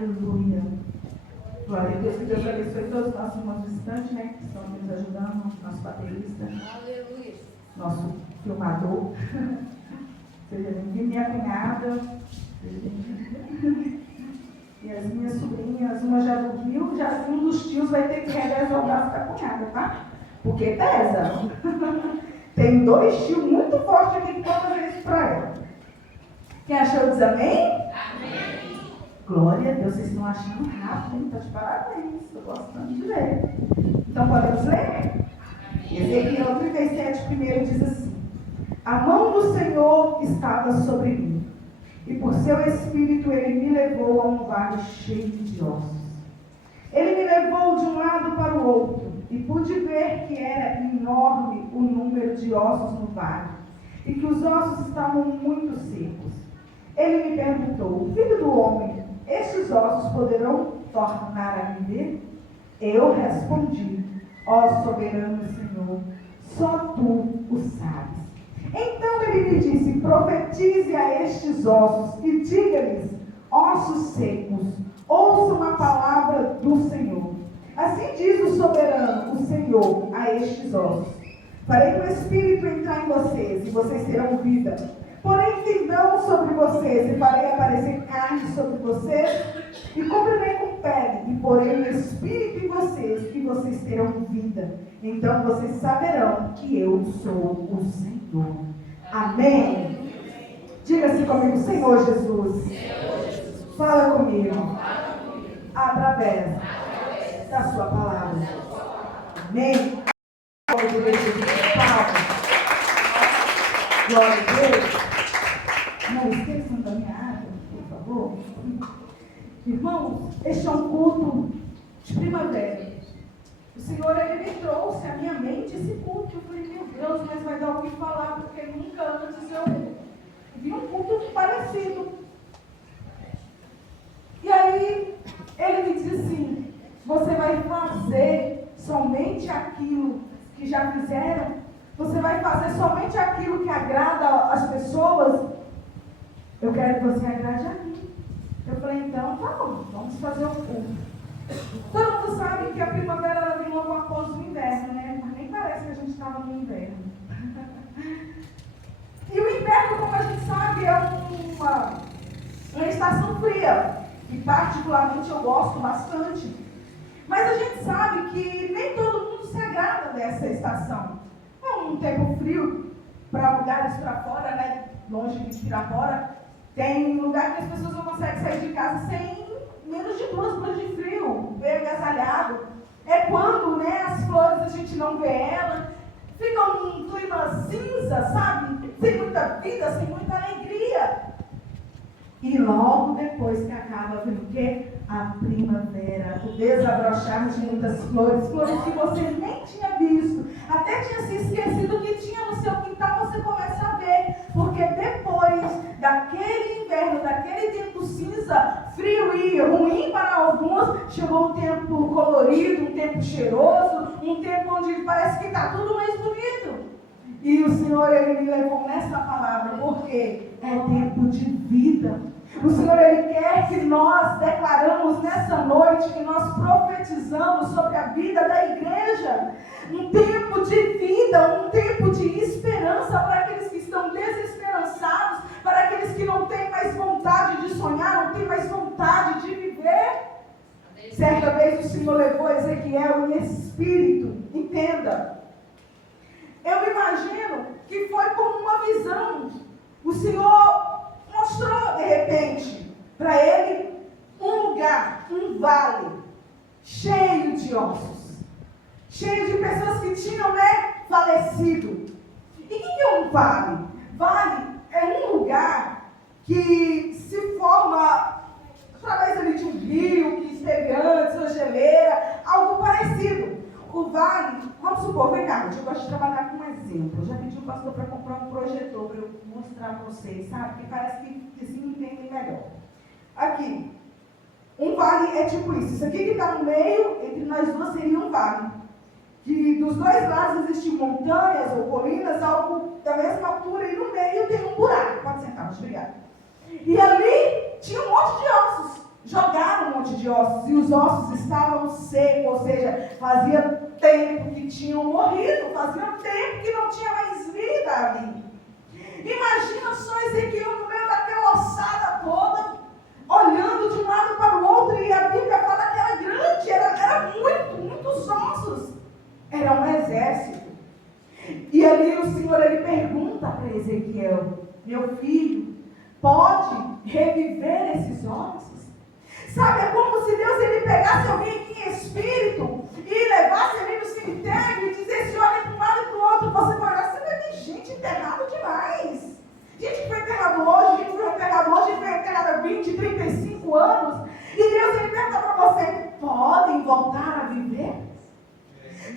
Aleluia. Glória a Deus. Que Deus abençoe todos os nossos irmãos visitantes, né? Que estão aqui nos ajudando. Nosso baterista. Aleluia. Nosso filmador. Seja bem-vindo. Minha cunhada. Seja bem-vinda. E as minhas sobrinhas. Uma já dormiu. Já um dos tios vai ter que revezar o braço da cunhada, tá? Porque pesa. Tem 2 tios muito fortes aqui que vão fazer isso para ela. Quem achou diz amém? Amém. Glória a Deus, vocês estão achando rápido, hein? Está de parabéns, estou gostando de ler. Então podemos ler? Ezequiel 37, primeiro diz assim: a mão do Senhor estava sobre mim, e por seu espírito ele me levou a um vale cheio de ossos. Ele me levou de um lado para o outro, e pude ver que era enorme o número de ossos no vale, e que os ossos estavam muito secos. Ele me perguntou: filho do homem, estes ossos poderão tornar a viver? Eu respondi: ó soberano Senhor, só tu o sabes. Então ele me disse: profetize a estes ossos e diga-lhes: ossos secos, ouçam a palavra do Senhor. Assim diz o soberano, o Senhor, a estes ossos: farei o Espírito entrar em vocês, e vocês terão vida. Porém tendão sobre vocês, e farei aparecer carne sobre vocês, e cobrirei com pele, e porei o Espírito em vocês, e vocês terão vida. Então vocês saberão que eu sou o Senhor. Amém? Diga-se comigo: Senhor Jesus, fala comigo, através da sua palavra. Amém? Glória a Deus. Não esqueçam da minha água, por favor. Irmãos, este é um culto de primavera. O Senhor, Ele me trouxe à minha mente esse culto. Eu falei: meu Deus, mas vai dar o que falar, porque nunca antes eu vi um culto parecido. E aí, Ele me disse assim: você vai fazer somente aquilo que já fizeram? Você vai fazer somente aquilo que agrada as pessoas? Eu quero que você agrade a mim. Eu falei: então, tá bom, vamos fazer o culto. Todo mundo sabe que a primavera ela vem logo após o inverno, né? Mas nem parece que a gente estava no inverno. E o inverno, como a gente sabe, é uma estação fria. E particularmente eu gosto bastante. Mas a gente sabe que nem todo mundo se agrada dessa estação. É um tempo frio para lugares para fora, né? Longe de Pirapora. Tem lugar que as pessoas não conseguem sair de casa sem menos de 2 blusas de frio, bem agasalhado. É quando, né, as flores a gente não vê elas, fica um clima cinza, sabe? Sem muita vida, sem muita alegria. E logo depois que acaba, vem o quê? A primavera, o desabrochar de muitas flores, flores que você nem tinha visto, até tinha se esquecido que tinha no seu quintal, você começa a ver, porque depois daquele inverno, daquele tempo cinza, frio e ruim para alguns, chegou um tempo colorido, um tempo cheiroso, um tempo onde parece que está tudo mais bonito. E o Senhor, Ele me levou nessa palavra, porque é tempo de vida. O Senhor, Ele quer que nós declaramos nessa noite, que nós profetizamos sobre a vida da igreja. Um tempo de vida, um tempo de esperança para aqueles que estão desesperançados, para aqueles que não têm mais vontade de sonhar, não têm mais vontade de viver. Certa vez o Senhor levou Ezequiel em espírito, entenda. Eu imagino que foi como uma visão. O Senhor mostrou de repente para ele um lugar, um vale, cheio de ossos, cheio de pessoas que tinham, né, falecido. E o que é um vale? Vale é um lugar que se forma através ali de um rio que esteve antes, uma geleira, algo parecido. O vale, vamos supor, vem cá, eu gosto de trabalhar com um exemplo. Eu já pedi o pastor para comprar um projetor para eu mostrar para vocês, sabe? Que parece que assim entendem melhor. Aqui, um vale é tipo isso. Isso aqui que está no meio, entre nós duas, seria um vale. Que dos dois lados existem montanhas ou colinas, algo da mesma altura, e no meio tem um buraco. Pode sentar, muito obrigada. E ali tinha um monte de ossos. Jogaram ossos, e os ossos estavam secos, ou seja, fazia tempo que tinham morrido, fazia tempo que não tinha mais vida ali. Imagina só Ezequiel no meio daquela ossada toda, olhando de um lado para o outro, e a Bíblia fala que era grande, era muitos ossos, era um exército. E ali o Senhor, ele pergunta para Ezequiel: meu filho, pode reviver esses ossos? Sabe, é como se Deus, ele pegasse alguém aqui em espírito e levasse ali no cemitério e dissesse: olha para um lado e para o outro, você vai olhar, você vai ter gente enterrada demais. Gente que foi enterrada hoje, gente que foi enterrada hoje, foi enterrada há 20, 35 anos. E Deus, ele pergunta para você: podem voltar a viver?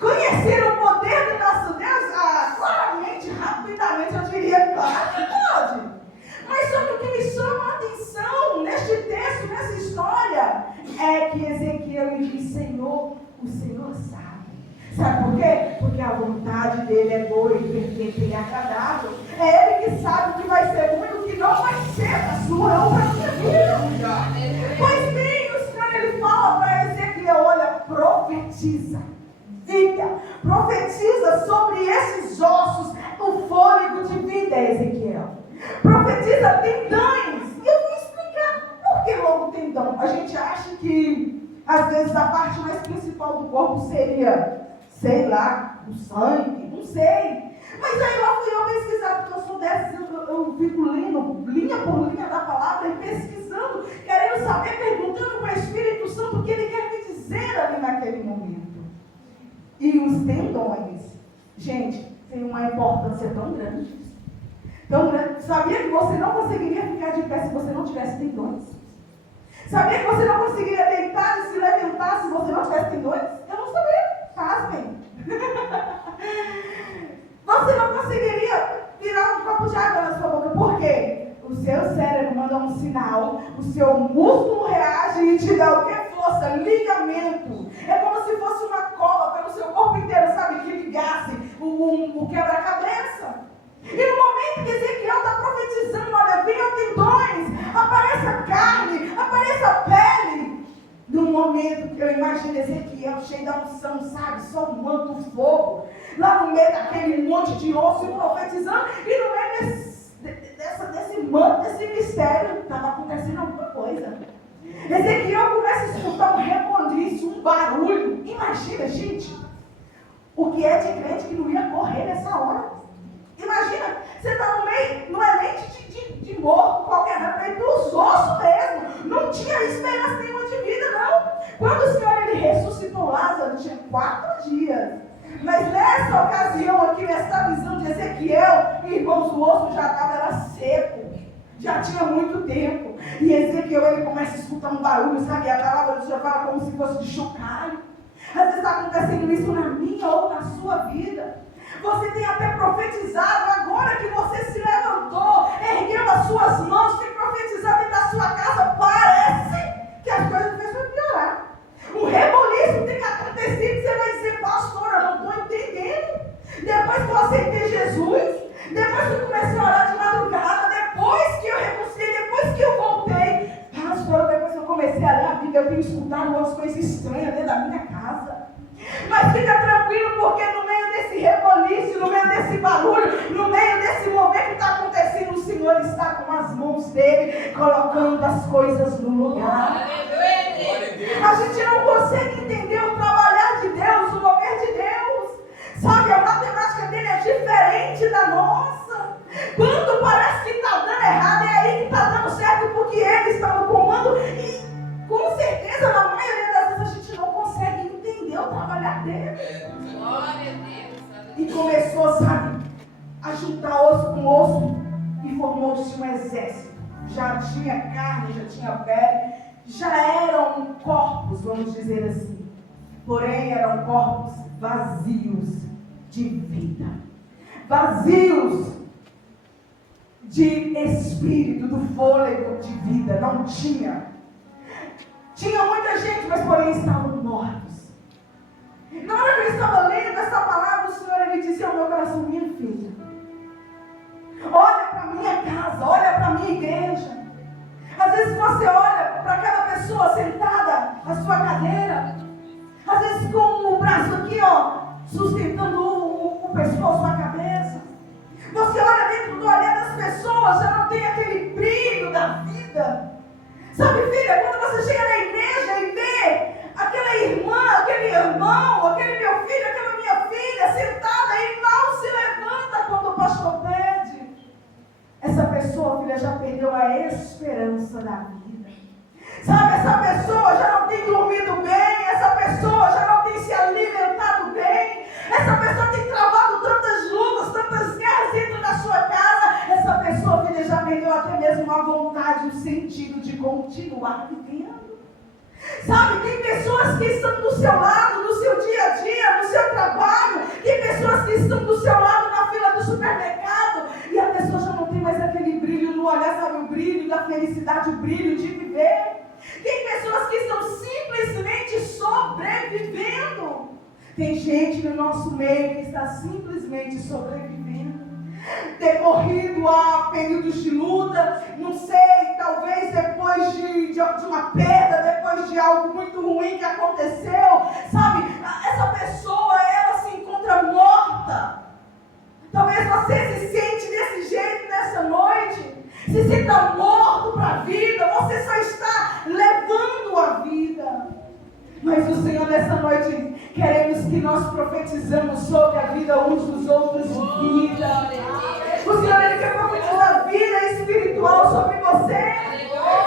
Conhecer o poder do nosso Deus? Claramente, rapidamente, eu diria, claro que pode. Mas só que o que me chama a atenção neste texto, nessa história, é que Ezequiel lhe diz: Senhor, o Senhor sabe. Sabe por quê? Porque a vontade dele é boa e perfeita e agradável. É Ele que sabe o que vai ser bom e o que não vai ser para a sua ou para a minha vida. Pois bem, o Senhor, ele fala para Ezequiel: olha, profetiza. Diga, profetiza sobre esses ossos o fôlego de vida, Ezequiel. Profetiza tendões. E eu vou explicar por que logo tendão. A gente acha que às vezes a parte mais principal do corpo seria, sei lá, o sangue, não sei. Mas aí lá fui eu pesquisar, porque eu sou dessas, eu fico lendo linha por linha da palavra e pesquisando, querendo saber, perguntando para o Espírito Santo o que ele quer me dizer ali naquele momento. E os tendões, gente, tem uma importância tão grande. Tão grande. Sabia que você não conseguiria ficar de pé se você não tivesse tendões? Sabia que você não conseguiria deitar e se levantar se você não tivesse tendões? Eu não sabia. Pasmem. Você não conseguiria virar um copo de água na sua boca. Por quê? O seu cérebro manda um sinal, o seu músculo reage e te dá o que? Força, ligamento. É como se fosse uma cola pelo seu corpo inteiro, sabe? Que ligasse o quebra-cabeça. E no momento que Ezequiel está profetizando: olha, venham tendões, apareça carne, apareça pele. No momento que eu imagino Ezequiel cheio da unção, sabe? Só um manto, fogo, lá no meio daquele monte de osso e profetizando, e no meio desse manto, desse mistério, estava acontecendo alguma coisa. Ezequiel começa a escutar um reboliço, um barulho. Imagina, gente, o que é de crente que não ia correr nessa hora. Imagina, você está no meio, não é nem de morto qualquer, não, é dos ossos mesmo. Não tinha esperança nenhuma de vida, não. Quando o Senhor, ele ressuscitou Lázaro, tinha 4 dias. Mas nessa ocasião aqui, nessa visão de Ezequiel, irmãos, o osso já estava seco. Já tinha muito tempo. E Ezequiel, ele começa a escutar um barulho, sabe? A palavra do Senhor fala como se fosse de chocalho. Às vezes está acontecendo isso na minha ou na sua vida. Você tem até profetizado, agora que você se levantou, ergueu as suas mãos, tem profetizado dentro da sua casa, parece que as coisas começam a piorar. Um reboliço tem acontecido, você vai dizer: pastor, eu não estou entendendo. Depois que eu aceitei Jesus, depois que eu comecei a orar de madrugada, depois que eu reconciliei, depois que eu voltei, pastor, depois que eu comecei a ler a Bíblia, eu tenho escutado umas coisas estranhas dentro da minha casa. Mas fica tranquilo, porque no meio desse reboliço, no meio desse barulho, no meio desse mover que está acontecendo, o Senhor está com as mãos dele, colocando as coisas no lugar. A gente não consegue entender o trabalhar de Deus, o mover de Deus. Sabe, a matemática dele é diferente da nossa. Quando parece que está dando errado, é aí que está dando certo, porque ele está no comando. E com certeza, na maioria das vezes, a gente não consegue entender o trabalhar dele. Glória a Deus. E começou, sabe, a juntar osso com osso e formou-se um exército. Já tinha carne, já tinha pele, já eram corpos, vamos dizer assim. Porém, eram corpos vazios de vida, vazios de espírito, do fôlego de vida. Não tinha. Tinha muita gente, mas porém estavam mortos. Na hora que eu estava lendo essa palavra, o Senhor, ele disse ao meu coração: minha filha, olha para a minha casa, olha para a minha igreja. Às vezes você olha para aquela pessoa sentada a sua cadeira. Às vezes com o braço aqui, ó, sustentando o pescoço, a cabeça. Você olha dentro do olhar das pessoas, já não tem aquele brilho da vida. Sabe, filha, quando você chega na igreja e vê aquela irmã, aquele irmão, aquele meu filho, aquela minha filha sentada e mal se levanta quando o pastor pede. Essa pessoa, filha, já perdeu a esperança da vida. Sabe, essa pessoa já não tem dormido bem, essa pessoa já não tem se alimentado bem, essa pessoa tem travado tantas lutas, tantas guerras dentro da sua casa, essa pessoa, filha, já perdeu até mesmo a vontade, o sentido de continuar vivendo. Sabe, tem pessoas que estão do seu lado, no seu dia a dia, no seu trabalho, tem pessoas que estão do seu lado na fila do supermercado, e a pessoa já não tem mais aquele brilho no olhar, sabe, o brilho da felicidade, o brilho de viver. Tem pessoas que estão simplesmente sobrevivendo. Tem gente no nosso meio que está simplesmente sobrevivendo. Decorrido a períodos de luta, não sei, talvez depois de uma perda, depois de algo muito ruim que aconteceu, sabe? Essa pessoa, ela se encontra morta. Talvez você se sente desse jeito nessa noite. Se sinta morto para a vida, você só está levando a vida. Mas o Senhor, nessa noite, queremos que nós profetizamos sobre a vida uns dos outros de vida. O Senhor, Ele quer profetizar vida espiritual sobre você.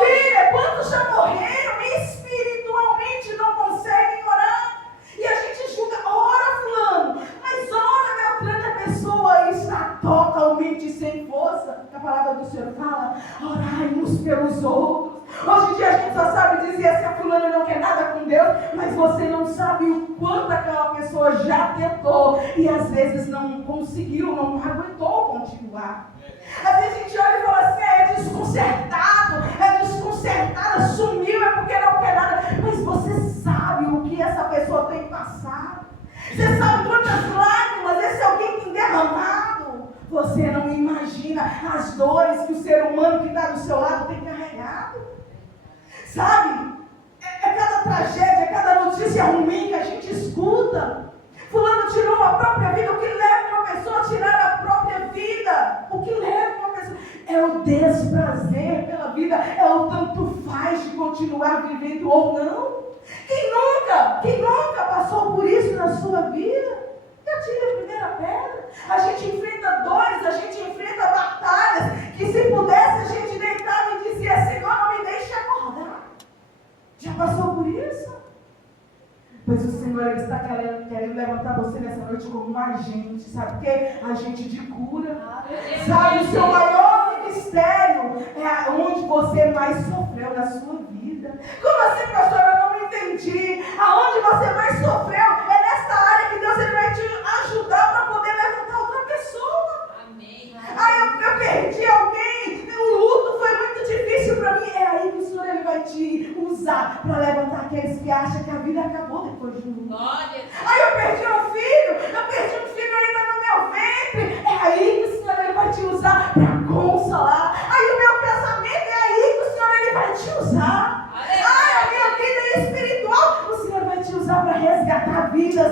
Filha, quantos já morreram e espiritualmente não conseguem orar? E a gente julga, ora fulano, mas ora Beltrano, a pessoa está totalmente sem força. A palavra do Senhor fala, orai uns pelos outros. Hoje em dia a gente só sabe dizer assim, a fulana não quer nada com Deus, mas você não sabe o quanto aquela pessoa já tentou e às vezes não conseguiu, não aguentou continuar. Às vezes a gente olha e fala assim, é desconcertada, sumiu, é porque não quer nada. Mas você sabe o que essa pessoa tem passado. Você sabe quantas lágrimas esse alguém tem derramado. Você não imagina as dores que o ser humano que está do seu lado tem carregado. Sabe? É cada tragédia, é cada notícia ruim que a gente escuta. Fulano tirou a própria vida. O que leva uma pessoa a tirar a própria vida? O que leva uma pessoa? É o desprazer pela vida. É o tanto faz de continuar vivendo ou não. Quem nunca passou por isso na sua vida? Já tira a primeira pedra. A gente enfrenta dores, a gente enfrenta batalhas, que se pudesse a gente deitava e dizia, Senhor, não me deixe acordar. Já passou por isso? Pois o Senhor, Ele está querendo levantar você nessa noite como um agente, sabe por quê? Agente de cura. Sabe, o seu maior ministério é onde você mais sofreu na sua vida. Como assim, pastora? Eu não entendi. Aonde você mais sofreu é nessa área que Deus Ele vai te ajudar para poder levantar outra pessoa. Amém. Eu perdi alguém, o luto foi muito difícil para mim. É aí que o Senhor Ele vai te usar para levantar aqueles que acham que a vida acabou depois do luto. Glória. Eu perdi um